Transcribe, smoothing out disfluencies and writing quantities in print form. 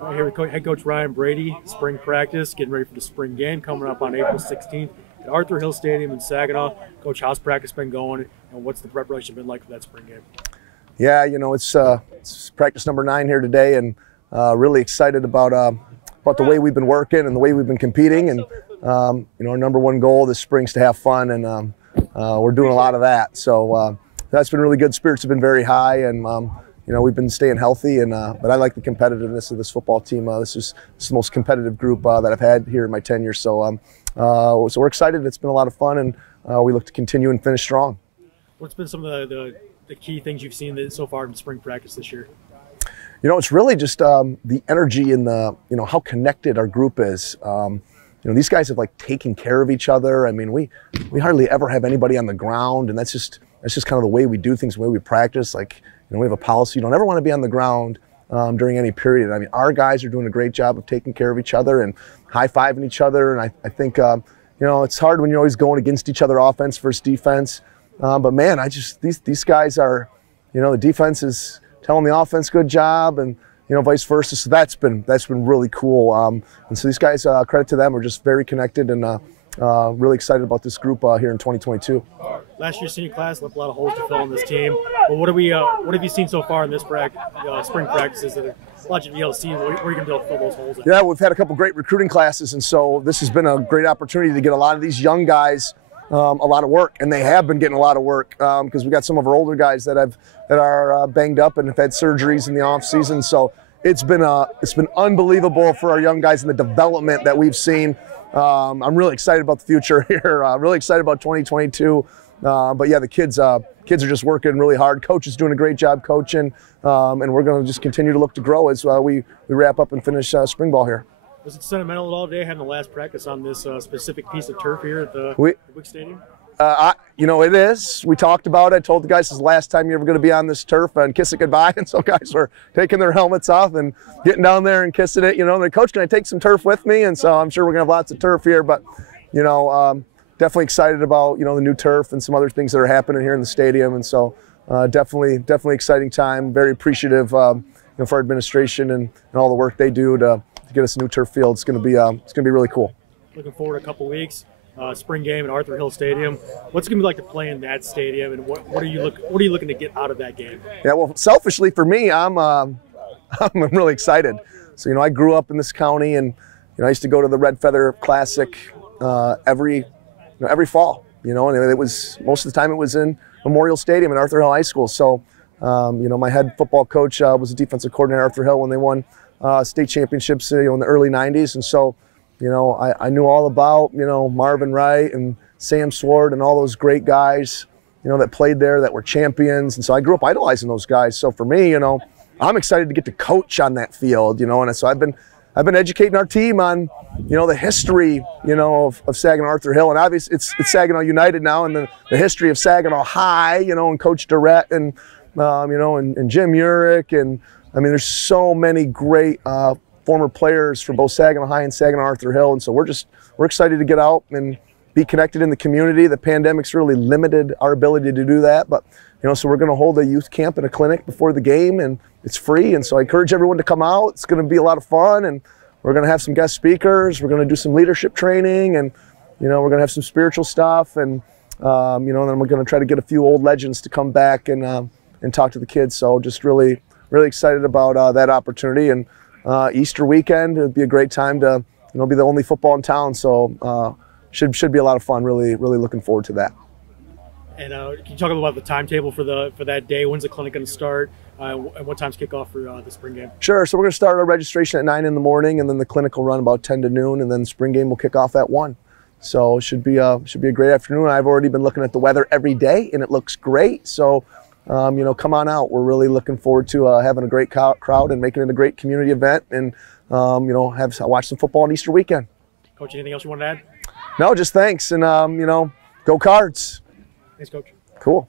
I'm here with head coach Ryan Brady. Spring practice, getting ready for the spring game coming up on April 16th at Arthur Hill Stadium in Saginaw. Coach, how's practice been going, and what's the preparation been like for that spring game? Yeah, you know, it's practice number 9 here today, and really excited about the way we've been working and the way we've been competing. And you know, our number one goal this spring is to have fun, and we're doing a lot of that. So that's been really good. Spirits have been very high, and you know, we've been staying healthy. And but I like the competitiveness of this football team. This is the most competitive group that I've had here in my tenure. So so we're excited. It's been a lot of fun, and we look to continue and finish strong. What's been some of the key things you've seen so far in spring practice this year? You know, it's really just the energy and you know, how connected our group is. You know, these guys have like taken care of each other. I mean, we hardly ever have anybody on the ground, and that's just kind of the way we do things, the way we practice. Like, you know, we have a policy: you don't ever want to be on the ground during any period. I mean, our guys are doing a great job of taking care of each other and high-fiving each other. And I think you know, it's hard when you're always going against each other, offense versus defense. But man, these guys are, you know, the defense is telling the offense good job, and you know, vice versa. So that's been really cool. And so these guys, credit to them, we're just very connected, and really excited about this group here in 2022. Last year's senior class left a lot of holes to fill on this team. But what have you seen so far in this spring practices that allowed you to be able to see where you're going to be able to fill those holes in? Yeah, we've had a couple great recruiting classes, and so this has been a great opportunity to get a lot of these young guys a lot of work, and they have been getting a lot of work because we got some of our older guys that are banged up and have had surgeries in the off season. So it's been unbelievable for our young guys and the development that we've seen. I'm really excited about the future here. Really excited about 2022. But yeah, the kids are just working really hard. Coach is doing a great job coaching, and we're going to just continue to look to grow as we wrap up and finish spring ball here. Was it sentimental at all today having the last practice on this specific piece of turf here at the Wick Stadium? You know, it is. We talked about it. I told the guys this is the last time you're ever going to be on this turf and kiss it goodbye. And so guys were taking their helmets off and getting down there and kissing it. You know, and the coach, can I take some turf with me? And so I'm sure we're going to have lots of turf here. But, you know, definitely excited about, you know, the new turf and some other things that are happening here in the stadium. And so definitely exciting time. Very appreciative you know, for our administration and all the work they do to get us a new turf field. It's going to be really cool. Looking forward to a couple weeks. Spring game at Arthur Hill Stadium. What's it going to be like to play in that stadium, and what are you looking to get out of that game? Yeah, well, selfishly for me, I'm really excited. So, you know, I grew up in this county, and you know, I used to go to the Red Feather Classic every fall. You know, and it was most of the time it was in Memorial Stadium at Arthur Hill High School. So, you know, my head football coach was a defensive coordinator at Arthur Hill when they won state championships, you know, in the early '90s, and so, you know, I knew all about, you know, Marvin Wright and Sam Sword and all those great guys, you know, that played there, that were champions. And so I grew up idolizing those guys. So for me, you know, I'm excited to get to coach on that field, you know, and so I've been educating our team on, you know, the history, you know, of Saginaw Arthur Hill. And obviously it's Saginaw United now, and the history of Saginaw High, you know, and Coach Durrett and, you know, and Jim Urich. And I mean, there's so many great former players for both Saginaw High and Saginaw Arthur Hill, and so we're excited to get out and be connected in the community. The pandemic's really limited our ability to do that, but you know, so we're going to hold a youth camp and a clinic before the game, and it's free. And so I encourage everyone to come out. It's going to be a lot of fun, and we're going to have some guest speakers. We're going to do some leadership training, and you know, we're going to have some spiritual stuff, and you know, and then we're going to try to get a few old legends to come back and talk to the kids. So just really excited about that opportunity. And Easter weekend, it'd be a great time to, you know, be the only football in town. So should be a lot of fun. Really looking forward to that. And can you talk a little about the timetable for that day? When's the clinic going to start? And what time's kickoff for the spring game? Sure. So we're going to start our registration at 9 in the morning, and then the clinic will run about 10 to noon, and then the spring game will kick off at 1. So it should be a great afternoon. I've already been looking at the weather every day, and it looks great. So you know, come on out. We're really looking forward to having a great crowd and making it a great community event, and you know, watch some football on Easter weekend. Coach, anything else you want to add? No, just thanks, and you know, go Cards. Thanks, Coach. Cool.